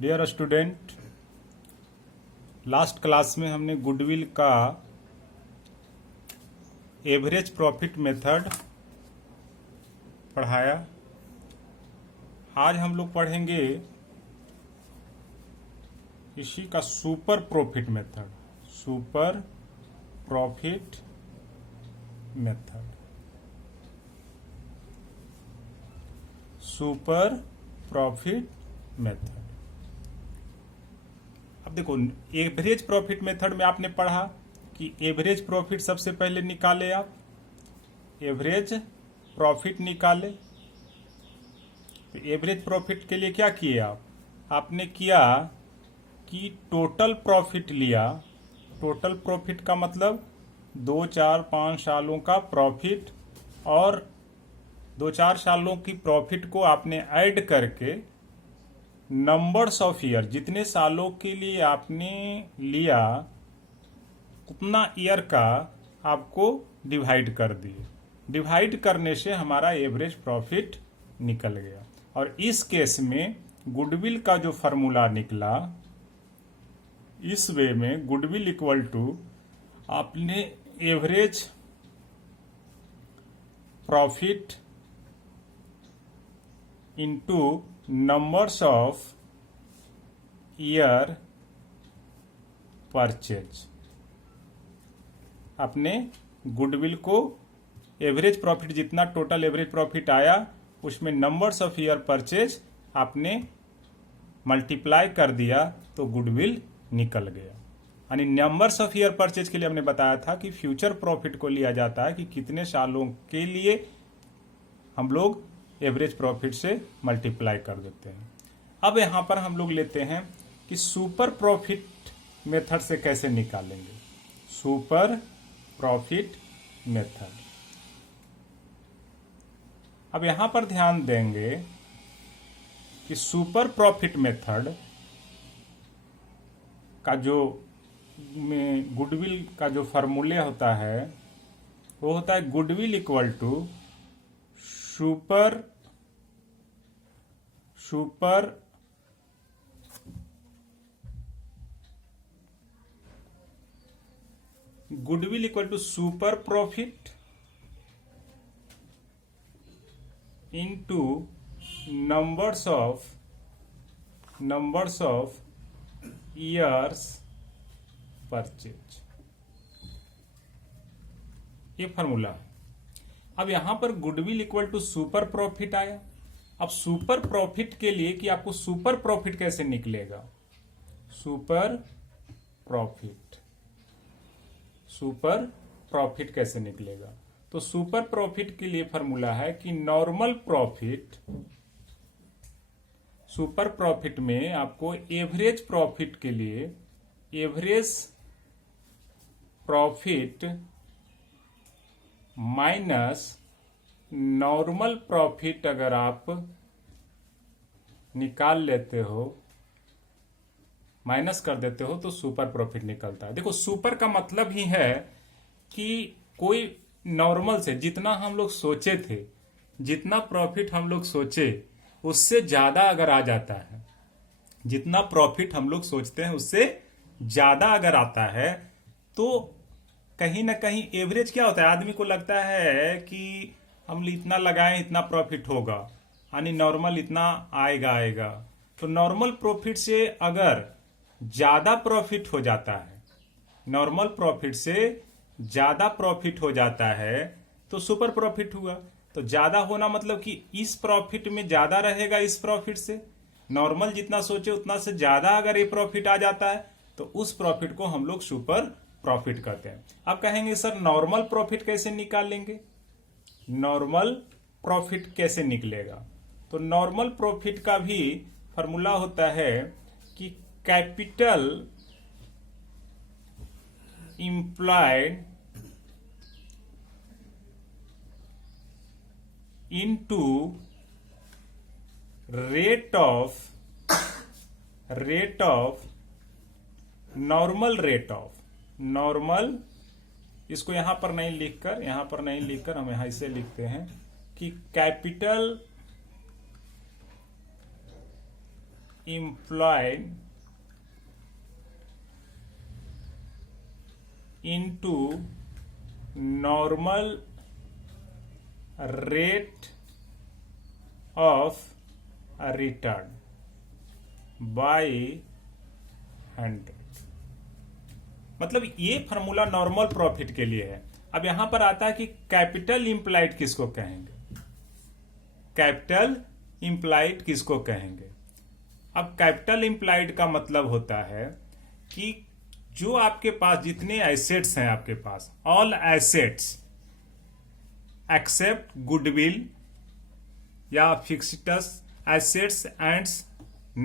Dear student, last class में हमने goodwill का एवरेज प्रॉफिट मेथड पढ़ाया। आज हम लोग पढ़ेंगे इसी का super profit method. Super profit method, super profit method. अब देखो, एवरेज प्रॉफिट मेथड में आपने पढ़ा कि एवरेज प्रॉफिट सबसे पहले निकाले। आप एवरेज प्रॉफिट निकाले तो एवरेज प्रॉफिट के लिए क्या किए आपने किया कि टोटल प्रॉफिट लिया। टोटल प्रॉफिट का मतलब 2, 4, 5 सालों का प्रॉफिट, और 2-4 सालों की प्रॉफिट को आपने ऐड करके नंबर्स ऑफ ईयर, जितने सालों के लिए आपने लिया उतना ईयर का आपको डिवाइड कर दिए। डिवाइड करने से हमारा एवरेज प्रॉफिट निकल गया। और इस केस में गुडविल का जो फॉर्मूला निकला, इस वे में गुडविल इक्वल टू आपने average profit into numbers of year purchase. आपने गुडविल को एवरेज प्रॉफिट, जितना टोटल एवरेज प्रॉफिट आया उसमें नंबर्स ऑफ ईयर परचेज आपने मल्टीप्लाई कर दिया तो गुडविल निकल गया। यानी नंबर्स ऑफ ईयर परचेज के लिए हमने बताया था कि फ्यूचर प्रॉफिट को लिया जाता है कि कितने सालों के लिए हम लोग एवरेज प्रॉफिट से मल्टीप्लाई कर देते हैं। अब यहां पर हम लोग लेते हैं कि सुपर प्रॉफिट मेथड से कैसे निकालेंगे। Super profit method. अब यहां पर ध्यान देंगे कि सुपर प्रॉफिट मेथड का जो गुडविल का जो फॉर्मूले होता है वो होता है goodwill equal to super goodwill equal to super profit into numbers of years purchase. ये फॉर्मूला है। अब यहां पर goodwill equal to super profit आया। अब सुपर प्रॉफिट के लिए कि आपको सुपर प्रॉफिट कैसे निकलेगा। सुपर प्रॉफिट कैसे निकलेगा, तो सुपर प्रॉफिट के लिए फॉर्मूला है कि नॉर्मल प्रॉफिट, सुपर प्रॉफिट में आपको एवरेज प्रॉफिट के लिए average profit minus normal profit अगर आप निकाल लेते हो, माइनस कर देते हो तो सुपर प्रॉफिट निकलता है। देखो, सुपर का मतलब ही है कि कोई नॉर्मल से जितना हम लोग सोचे थे, जितना प्रॉफिट हम लोग सोचे उससे ज्यादा अगर आ जाता है, जितना प्रॉफिट हम लोग सोचते हैं उससे ज्यादा अगर आता है तो कहीं ना कहीं एवरेज क्या होता है, आदमी को लगता है कि हम इतना लगाएं इतना प्रॉफिट होगा, यानी नॉर्मल इतना आएगा। तो नॉर्मल प्रॉफिट से अगर ज्यादा प्रॉफिट हो जाता है, नॉर्मल प्रॉफिट से ज्यादा प्रॉफिट हो जाता है तो सुपर प्रॉफिट हुआ। तो ज्यादा होना मतलब कि इस प्रॉफिट में ज्यादा रहेगा इस प्रॉफिट से, नॉर्मल जितना सोचे उतना से ज्यादा अगर ये प्रॉफिट आ जाता है तो उस प्रॉफिट को हम लोग सुपर प्रॉफिट कहते हैं। अब कहेंगे सर नॉर्मल प्रॉफिट कैसे निकालेंगे, नॉर्मल प्रॉफिट कैसे निकलेगा। तो नॉर्मल प्रॉफिट का भी फॉर्मूला होता है कि capital implied into rate of normal, इसको यहां पर नहीं लिखकर हम यहां इसे लिखते हैं कि capital employed into normal rate of return by 100। मतलब ये फॉर्मूला नॉर्मल प्रॉफिट के लिए है। अब यहां पर आता है कि कैपिटल इंप्लाइड किसको कहेंगे, कैपिटल इंप्लाइड किसको कहेंगे। अब कैपिटल इंप्लाइड का मतलब होता है कि जो आपके पास जितने एसेट्स हैं, आपके पास ऑल एसेट्स एक्सेप्ट गुडविल या fixed assets and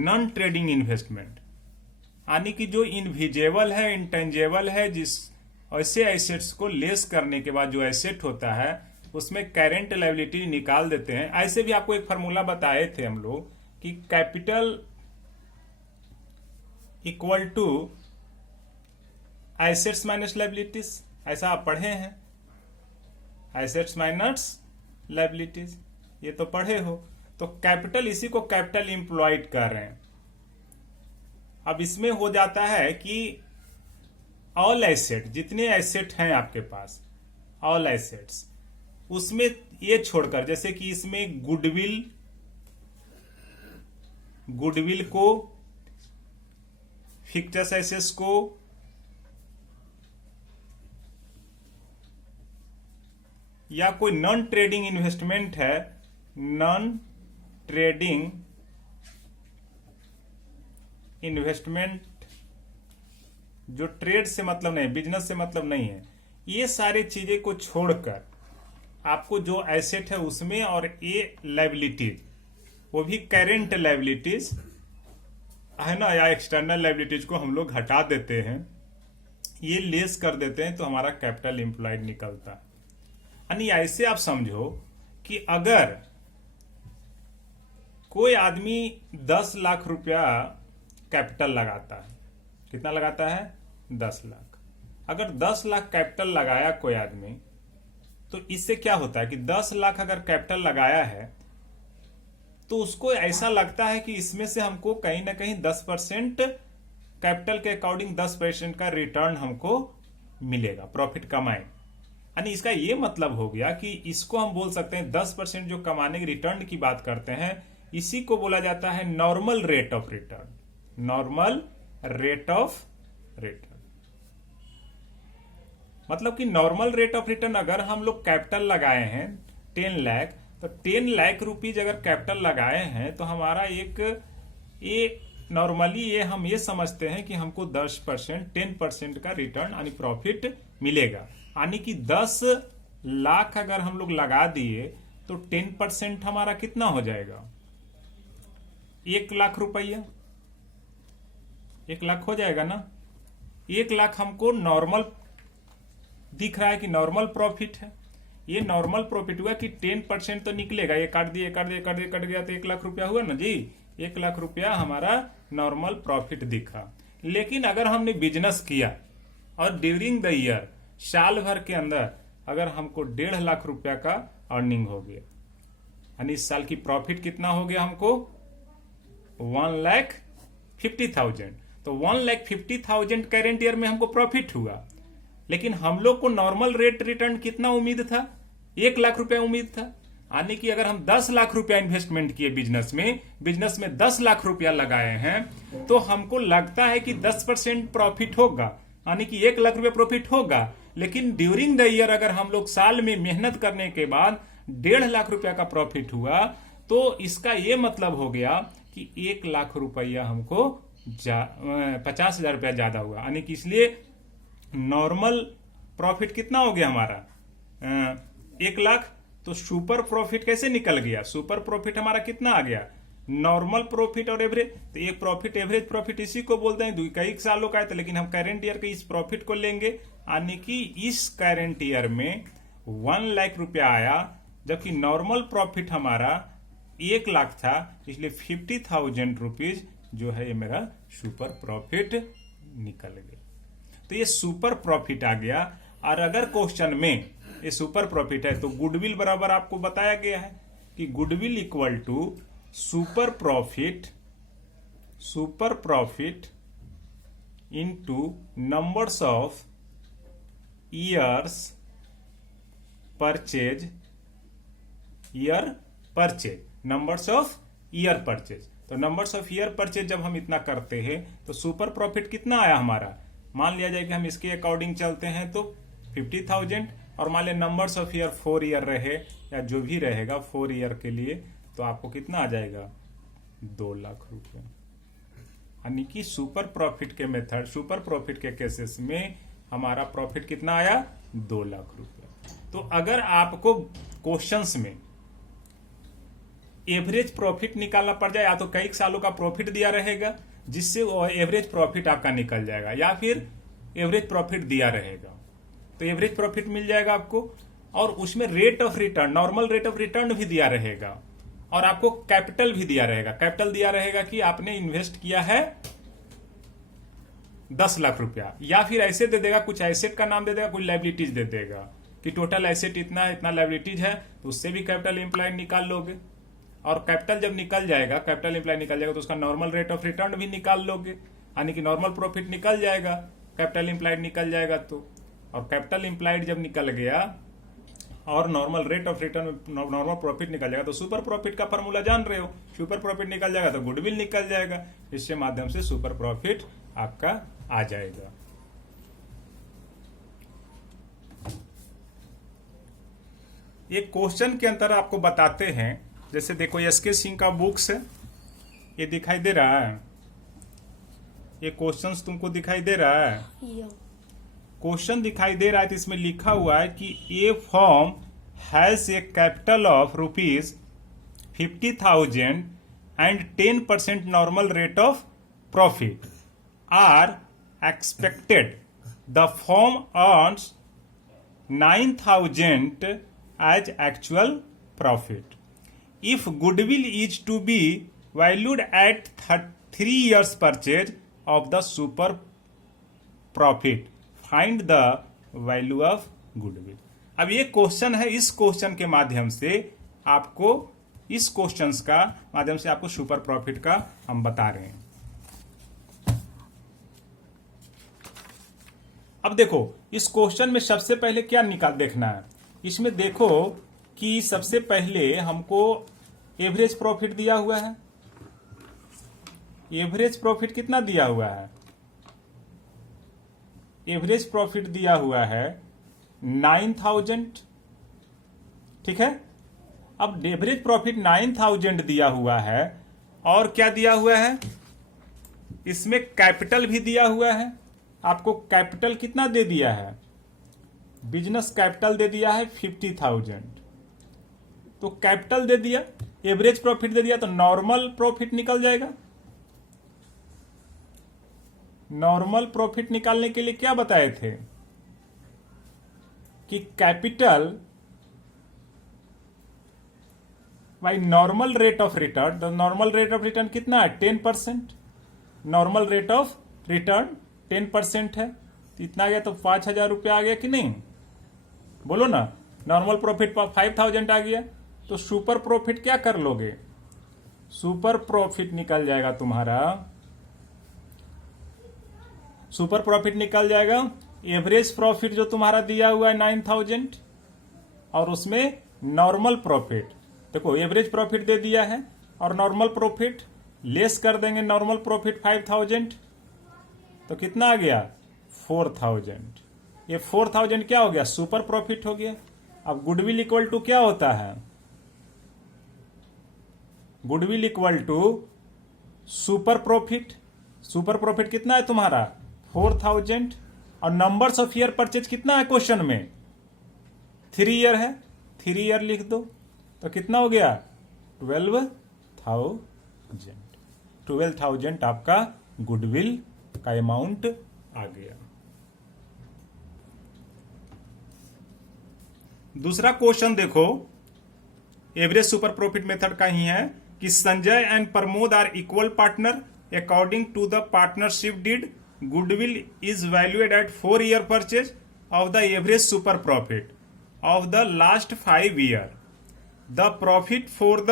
non trading investment, यानी कि जो इनविजिबल है, इंटेंजेबल है, जिस ऐसे एसेट्स को लेस करने के बाद जो एसेट होता है उसमें करेंट लायबिलिटी निकाल देते हैं। ऐसे भी आपको एक फार्मूला बताए थे हम लोग कि capital equal to assets minus liabilities, ऐसा आप पढ़े हैं, एसेट्स माइनस लायबिलिटीज, ये तो पढ़े हो। तो कैपिटल, इसी को कैपिटल इंप्लॉयड कर रहे हैं। अब इसमें हो जाता है कि ऑल एसेट, जितने एसेट हैं आपके पास ऑल एसेट्स, उसमें ये छोड़कर, जैसे कि इसमें गुडविल को, फिक्स्ड एसेट्स को, या कोई नॉन ट्रेडिंग इन्वेस्टमेंट है, नॉन ट्रेडिंग इन्वेस्टमेंट जो ट्रेड से मतलब नहीं, बिजनेस से मतलब नहीं है, ये सारी चीजें को छोड़कर आपको जो एसेट है उसमें, और ये लायबिलिटीज, वो भी करेंट लायबिलिटीज है ना, या एक्सटर्नल लायबिलिटीज को हम लोग हटा देते हैं, ये लेस कर देते हैं, तो हमारा कैपिटल इंप्लॉयड निकलता है। यानी ऐसे आप समझो कि अगर कोई आदमी 10 लाख रुपया कैपिटल लगाता है, कितना लगाता है, 10 लाख। अगर 10 लाख कैपिटल लगाया कोई आदमी, तो इससे क्या होता है कि 10 लाख अगर कैपिटल लगाया है तो उसको ऐसा लगता है कि इसमें से हमको कहीं ना कहीं 10% कैपिटल के अकॉर्डिंग 10% का रिटर्न हमको मिलेगा, प्रॉफिट कमाए। यानी इसका ये मतलब हो गया कि इसको हम बोल सकते हैं 10% जो कमाने के रिटर्न की बात करते हैं, इसी को बोला जाता है normal rate of return. Normal rate of return मतलब कि नॉर्मल रेट ऑफ रिटर्न, अगर हम लोग कैपिटल लगाए हैं 10 लाख, तो 10 लाख रुपीज अगर कैपिटल लगाए हैं तो हमारा एक ये नॉर्मली ये हम ये समझते हैं कि हमको 10%, 10% का रिटर्न यानी प्रॉफिट मिलेगा। यानी कि 10 लाख अगर हम लोग लगा दिए तो 10% हमारा कितना हो जाएगा, 1 लाख रुपया, 1 लाख हो जाएगा ना। 1 लाख हमको नॉर्मल दिख रहा है कि नॉर्मल प्रॉफिट है। ये नॉर्मल प्रॉफिट हुआ कि 10% तो निकलेगा, ये काट दिए कट गया तो 1 लाख रुपया हुआ ना जी। 1 लाख रुपया हमारा नॉर्मल प्रॉफिट दिखा। लेकिन अगर हमने बिजनेस किया और ड्यूरिंग द ईयर, साल भर के अंदर अगर हमको 1.5 लाख रुपया का अर्निंग हो गया, यानी इस साल की प्रॉफिट कितना हो गया हमको 1,50,000। तो 1,50,000 करेंट ईयर में हमको प्रॉफिट हुआ। लेकिन हम लोग को नॉर्मल रेट रिटर्न कितना उम्मीद था, 1 लाख रुपया उम्मीद था। यानी कि अगर हम 10 लाख रुपया इन्वेस्टमेंट किए बिजनेस में 10 लाख रुपया लगाए हैं, तो हमको लगता है कि 10% प्रॉफिट होगा, यानी कि 1 लाख रुपया प्रॉफिट होगा। लेकिन ड्यूरिंग द ईयर अगर हम लोग साल में मेहनत करने के बाद 1.5 लाख रुपया का प्रॉफिट हुआ, तो इसका यह मतलब हो गया कि 1 लाख रुपया हमको 50,000 रुपया ज्यादा हुआ। यानी कि इसलिए नॉर्मल प्रॉफिट कितना हो गया हमारा 1 लाख। तो सुपर प्रॉफिट कैसे निकल गया, सुपर प्रॉफिट हमारा कितना आ गया, नॉर्मल प्रॉफिट और एवरेज। तो एक प्रॉफिट एवरेज प्रॉफिट इसी को बोलते हैं, कई सालों का है। तो लेकिन हम करेंट ईयर के इस प्रॉफिट को लेंगे, यानी कि इस करेंट ईयर में 1 लाख रुपया आया, जबकि नॉर्मल प्रॉफिट हमारा 1 लाख था, इसलिए 50,000 रुपीज जो है ये मेरा सुपर प्रॉफिट निकल गया। तो ये सुपर प्रॉफिट आ गया। और अगर क्वेश्चन में ये सुपर प्रॉफिट है तो गुडविल बराबर आपको बताया गया है कि goodwill equal to super profit super profit into numbers of years purchase, numbers of year purchase. तो नंबर्स ऑफ ईयर परचेज जब हम इतना करते हैं तो सुपर प्रॉफिट कितना आया हमारा, मान लिया जाए कि हम इसके अकॉर्डिंग चलते हैं तो 50,000, और मान लिया नंबर्स ऑफ ईयर 4 ईयर रहे या जो भी रहेगा 4 ईयर के लिए, तो आपको कितना आ जाएगा 2 लाख रुपए। यानी कि सुपर प्रॉफिट के मेथड, सुपर प्रॉफिट के केसेस में हमारा प्रॉफिट कितना आया 2 लाख रुपए। तो अगर आपको क्वेश्चंस में एवरेज प्रॉफिट निकालना पड़ जाए, या तो कई सालों का प्रॉफिट दिया रहेगा जिससे एवरेज प्रॉफिट आपका निकल जाएगा, या फिर एवरेज प्रॉफिट दिया रहेगा तो एवरेज प्रॉफिट मिल जाएगा आपको, और उसमें rate of return, normal rate of return भी दिया रहेगा, और आपको कैपिटल भी दिया रहेगा। कैपिटल दिया रहेगा कि आपने इन्वेस्ट किया है 10 लाख रुपया, या फिर ऐसे दे देगा, कुछ एसेट का नाम दे देगा, कुछ लाइबिलिटीज दे देगा कि टोटल एसेट इतना है, इतना लाइबिलिटीज है, तो उससे भी कैपिटल इंप्लाइड निकाल लोगे। और कैपिटल जब निकल जाएगा, कैपिटल इंप्लाइड निकल जाएगा, तो उसका नॉर्मल रेट ऑफ रिटर्न भी निकाल लोगे, यानी कि नॉर्मल प्रॉफिट निकल जाएगा, कैपिटल इंप्लाइड निकल जाएगा। तो और कैपिटल इंप्लाइड जब निकल गया और normal rate of return, normal profit निकल जाएगा, तो सुपर प्रॉफिट का फॉर्मूला जान रहे हो, सुपर प्रॉफिट निकल जाएगा तो गुडविल निकल जाएगा, इसके माध्यम से सुपर प्रॉफिट आपका आ जाएगा। ये क्वेश्चन के अंतर आपको बताते हैं, जैसे देखो एसके सिंह का बुक्स है, ये दिखाई दे रहा है, ये क्वेश्चंस तुमको दिखाई दे रहा है, क्वेश्चन दिखाई दे रहा है, तो इसमें लिखा हुआ है कि a firm has a capital of ₹50,000 and 10% normal rate of profit are expected, the firm earns 9,000 as actual profit. If goodwill is to be valued at 3 years purchase of the super profit, find the value of goodwill। अब ये question है, इस question के माध्यम से आपको, इस questions का माध्यम से आपको सुपर प्रॉफिट का हम बता रहे हैं। अब देखो इस क्वेश्चन में सबसे पहले क्या निकाल देखना है, इसमें देखो कि सबसे पहले हमको एवरेज प्रॉफिट दिया हुआ है। एवरेज प्रॉफिट कितना दिया हुआ है, एवरेज प्रॉफिट दिया हुआ है 9,000, ठीक है। अब एवरेज प्रॉफिट 9,000 दिया हुआ है, और क्या दिया हुआ है, इसमें कैपिटल भी दिया हुआ है। आपको कैपिटल कितना दे दिया है, बिजनेस कैपिटल दे दिया है 50,000, तो कैपिटल दे दिया, एवरेज प्रॉफिट दे दिया, तो नॉर्मल प्रॉफिट निकल जाएगा। नॉर्मल प्रॉफिट निकालने के लिए क्या बताए थे कि capital by normal rate of return, तो नॉर्मल रेट ऑफ रिटर्न कितना है 10%, नॉर्मल रेट ऑफ रिटर्न 10% है, तो इतना गया, तो 5,000 रुपया आ गया कि नहीं, बोलो ना। नॉर्मल प्रॉफिट 5,000 आ गया, तो सुपर प्रॉफिट क्या कर लोगे, सुपर प्रॉफिट निकल जाएगा तुम्हारा, सुपर प्रॉफिट निकल जाएगा एवरेज प्रॉफिट जो तुम्हारा दिया हुआ है 9,000, और उसमें नॉर्मल प्रॉफिट, देखो एवरेज प्रॉफिट दे दिया है और नॉर्मल प्रॉफिट लेस कर देंगे, नॉर्मल प्रॉफिट 5,000, तो कितना आ गया 4,000। ये 4,000 क्या हो गया, सुपर प्रॉफिट हो गया। अब गुडविल इक्वल टू क्या होता है, goodwill equal to super profit. Super profit कितना है तुम्हारा 4,000, और नंबर्स ऑफ ईयर परचेज कितना है क्वेश्चन में 3 ईयर है, 3 ईयर लिख दो, तो कितना हो गया 12,000। 12,000 आपका गुडविल का अमाउंट आ गया। दूसरा क्वेश्चन देखो, एवरेज सुपर प्रॉफिट मेथड का ही है कि Sanjay and Pramod are equal partner according to the partnership deed, goodwill is valued at 4 year purchase of the average super profit of the last 5 year, the profit for the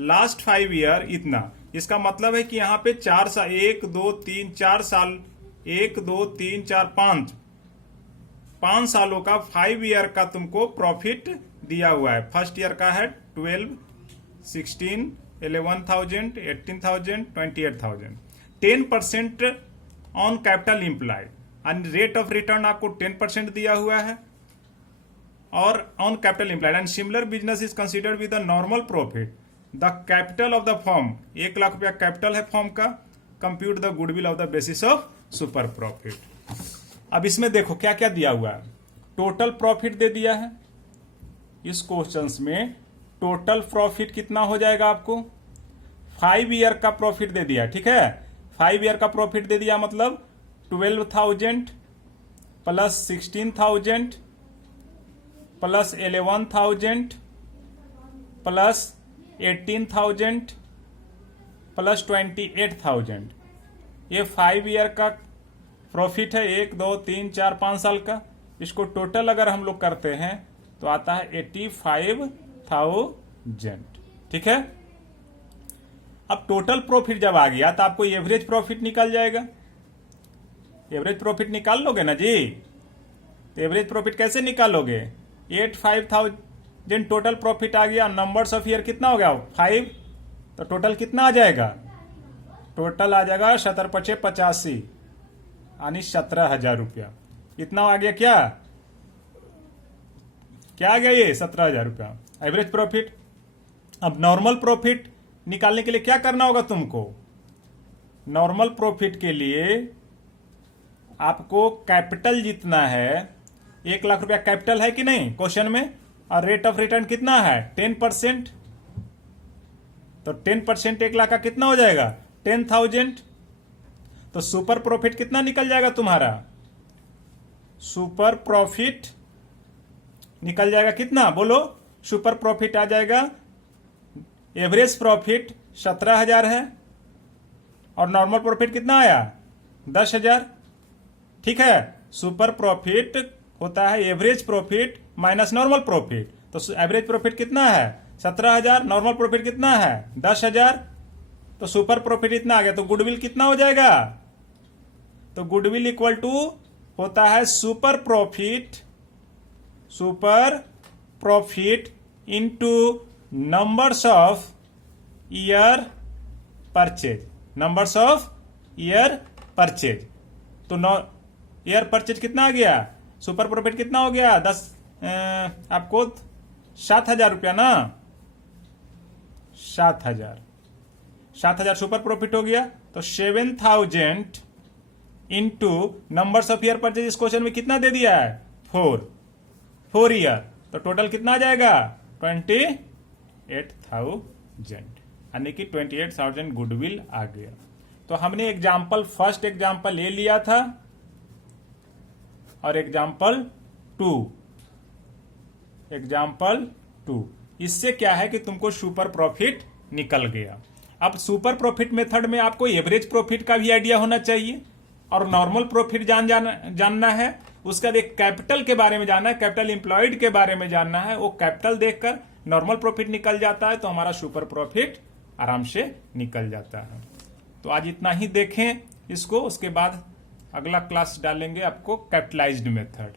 last 5 year इतना। इसका मतलब है कि यहाँ पे 4 साल, 1 2 3 4 साल, 1 2 3 4 5 सालों का 5 ईयर का तुमको प्रॉफिट दिया हुआ है। फर्स्ट ईयर का है 12, 16, 11,000, 18,000, 28,000। 10% on capital employed and rate of return आपको 10% दिया हुआ है और on capital employed and similar business is considered with the normal profit. The capital of the firm, 1 lakh रुपया कैपिटल है फर्म का, compute the goodwill of the basis of super profit. अब इसमें देखो क्या क्या दिया हुआ है। टोटल प्रॉफिट दे दिया है इस क्वेश्चंस में। टोटल प्रॉफिट कितना हो जाएगा आपको, 5 ईयर का प्रॉफिट दे दिया, ठीक है। 5 ईयर का प्रॉफिट दे दिया मतलब 12,000 प्लस 16,000 प्लस 11,000 प्लस 18,000 प्लस 28,000। ये 5 ईयर का प्रॉफिट है, 1 2 3 4 5 साल का। इसको टोटल अगर हम लोग करते हैं तो आता है 85,000, ठीक है। अब टोटल प्रॉफिट जब आ गया तो आपको एवरेज प्रॉफिट निकल जाएगा। एवरेज प्रॉफिट निकाल लोगे ना जी। तो एवरेज प्रॉफिट कैसे निकालोगे, 85,000 टोटल प्रॉफिट आ गया, नंबर्स ऑफ ईयर कितना हो गया 5, तो टोटल कितना आ जाएगा, टोटल आ जाएगा 17,85 यानी 17,000 रुपया। इतना आ गया, क्या आ गया ये 17,000 रुपया एवरेज प्रॉफिट। अब नॉर्मल प्रॉफिट निकालने के लिए क्या करना होगा तुमको, नॉर्मल प्रॉफिट के लिए आपको कैपिटल जितना है, 1 लाख रुपया कैपिटल है कि नहीं क्वेश्चन में, और रेट ऑफ रिटर्न कितना है 10%, तो 10% 1 लाख का कितना हो जाएगा 10,000। तो सुपर प्रॉफिट कितना निकल जाएगा तुम्हारा, सुपर प्रॉफिट निकल जाएगा कितना बोलो, सुपर प्रॉफिट आ जाएगा, एवरेज प्रॉफिट 17,000 है और नॉर्मल प्रॉफिट कितना आया 10,000, ठीक है। सुपर प्रॉफिट होता है average profit minus normal profit. तो एवरेज प्रॉफिट कितना है 17,000, नॉर्मल प्रॉफिट कितना है 10,000, तो सुपर प्रॉफिट इतना आ गया। तो गुडविल कितना हो जाएगा, तो गुडविल इक्वल टू होता है super profit into numbers of year purchase, numbers of year purchase. तो ईयर परचेज कितना आ गया, सुपर प्रॉफिट कितना हो गया आपको 7,000 रुपया ना, 7,000 सुपर प्रॉफिट हो गया। तो 7,000 into numbers of year purchase इस क्वेश्चन में कितना दे दिया है 4 ईयर, तो टोटल कितना आ जाएगा 28,000, यानी कि 28,000 गुडविल आ गया। तो हमने फर्स्ट एग्जाम्पल ले लिया था और एग्जाम्पल टू, इससे क्या है कि तुमको सुपर प्रॉफिट निकल गया। अब सुपर प्रॉफिट मेथड में आपको एवरेज प्रॉफिट का भी आइडिया होना चाहिए और नॉर्मल प्रॉफिट जानना है, उसका एक कैपिटल के बारे में जानना है, कैपिटल इंप्लॉयड के बारे में जानना है। वो कैपिटल देखकर नॉर्मल प्रॉफिट निकल जाता है तो हमारा सुपर प्रॉफिट आराम से निकल जाता है। तो आज इतना ही देखें इसको, उसके बाद अगला क्लास डालेंगे आपको कैपिटलाइज्ड मेथड।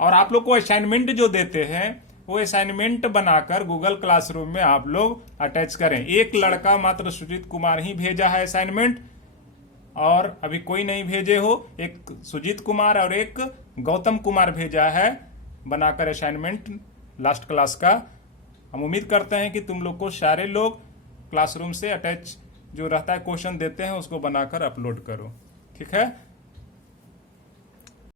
और आप लोग को असाइनमेंट जो देते हैं वो असाइनमेंट बनाकर गूगल क्लासरूम में आप लोग अटैच करें। एक लड़का मात्र सुजीत कुमार ही भेजा है असाइनमेंट और अभी कोई नहीं भेजे हो, एक सुजीत कुमार और एक गौतम कुमार भेजा है बनाकर असाइनमेंट लास्ट क्लास का। हम उम्मीद करते हैं कि तुम लोग को सारे लोग क्लासरूम से अटैच जो रहता है क्वेश्चन देते हैं उसको बनाकर अपलोड करो, ठीक है।